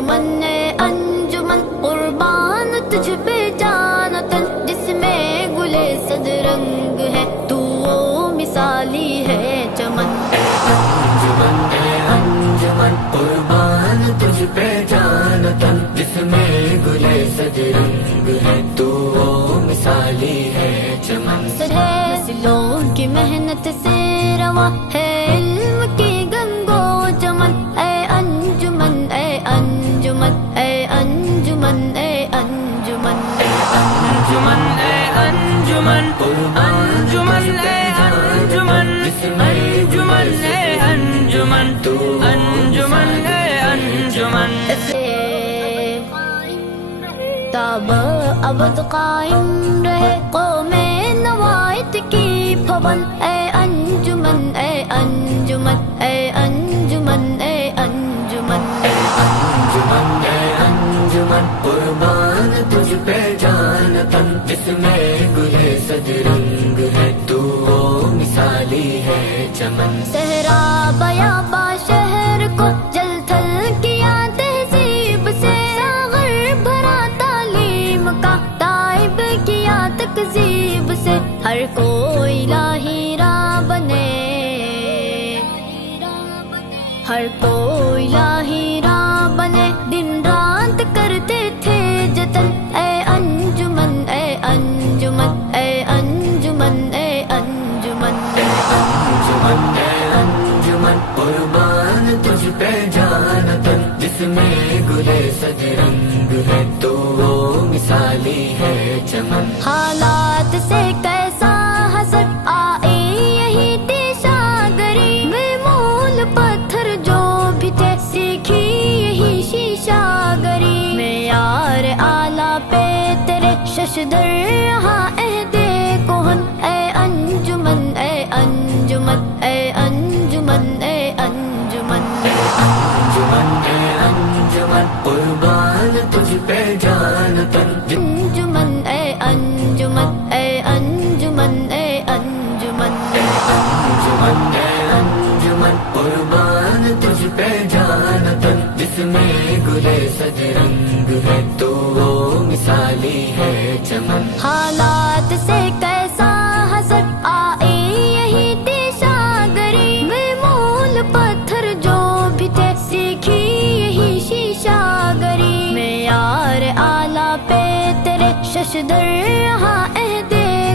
انجمن اے انجمن قربان تجھ پہ جانتن، جس میں گلے صد رنگ ہے تو وہ مثالی ہے چمن. انجمن اے انجمن قربان تجھ پہ جانتن، جس میں گلے صد رنگ ہے تو وہ مثالی ہے چمن. نسلوں کی محنت سے رواں ہے علم کی گنگو چمن. اے انجمن اے انجمن اے انجمن اے انجمن انجمن اے انجمن انجمن اے انجمن انجمن اے انجمن تو انجمن اے انجمن. تاب ابد قائم رہے قوم نوائت کی پھون. اے انجمن اے انجمن اے انجمن اے انجمن انجمن اے انجمن قربان تجھ پہ جانتن، جس میں گلے صد رنگ ہے تو وہ مثالی ہے چمن. صحرا بیاباں شہر کو جل تھل کیا تہذیب سے، ساغر بھرا تعلیم کا تائب کیا تکذیب سے. ہر کوئی الہی راہ بنے، ہر کوئی الہی راہ بنے، دن رات کرتے تھے جتن. اے انجمن اے انجمن اے انجمن اے انجمن انجمن اے انجمن قربان تجھ پہ جانتن، جس میں گلے صد رنگ ہے تو وہ مثالی ہے چمن. حالات سے کیسا حسر آئے یہی تیشاگری میں، مول پتھر جو بھی تھے سیکھی یہی شیشہ گری میں. یار آلہ پہ تیرے ششدر رہا عہد کہن. اے انجمن اے انجمن اے انجمن اے انجمن انجمن اے انجمن قربان تجھ پہ جانتن، انجمن اے انجمن اے انجمن اے انجمن انجمن اے انجمن قربان تجھ پہ جانتن، جس میں گلے صد رنگ ہے تو وہ مثالی ہے چمن. حالات سے کیسا حسر آئے یہی تیشاگری میں، مول پتھر جو بھی تھے سیکھی یہی شیشہ گری میں. یار آلہ پہ تیرے ششدر رہا عہد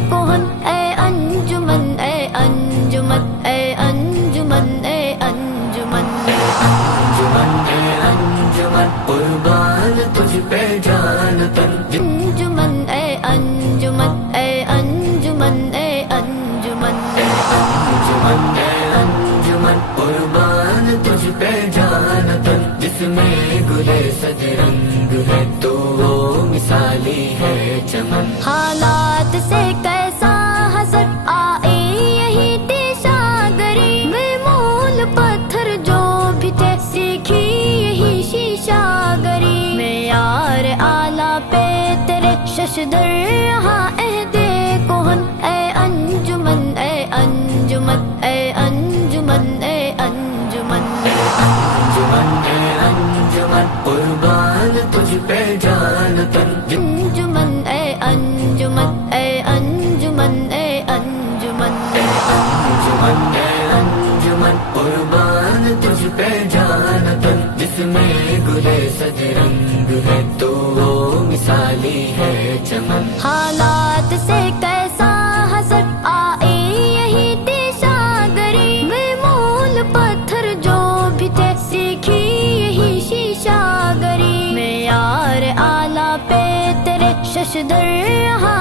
کہن. اے انجمن اے انجمن اے انجمن اے انجمن انجمن اے انجمن قربان تجھ پہ جانتن، انجمن اے انجمن اے انجمن اے انجمن انجمن اے انجمن قربان تجھ پہ جانتن، جس میں گلے صد رنگ ہے تو وہ مثالی ہے چمن. حالات سے کیسا حسر آئے یہی تیشاگری میں، مول پتھر جو بھی تھے سیکھی یہی شیشہ گری میں. یار آلہ پہ تیرے ششدر رہا عہد کہن. اے انجمن اے انجمن اے انجمن اے انجمن انجمن اے انجمن قربان تجھ پہ جانتن، انجمن اے انجمن اے انجمن اے انجمن انجمن اے انجمن قربان تجھ پہ جانتن، جس میں گلے صد رنگ ہے تو وہ مثالی ہے چمن. حالات سے کیسا حسر آئے یہی تیشاگری میں، مول پتھر جو بھی تھے سیکھی یہی شیشہ گری میں. یار آلہ پہ تیرے ششدر رہا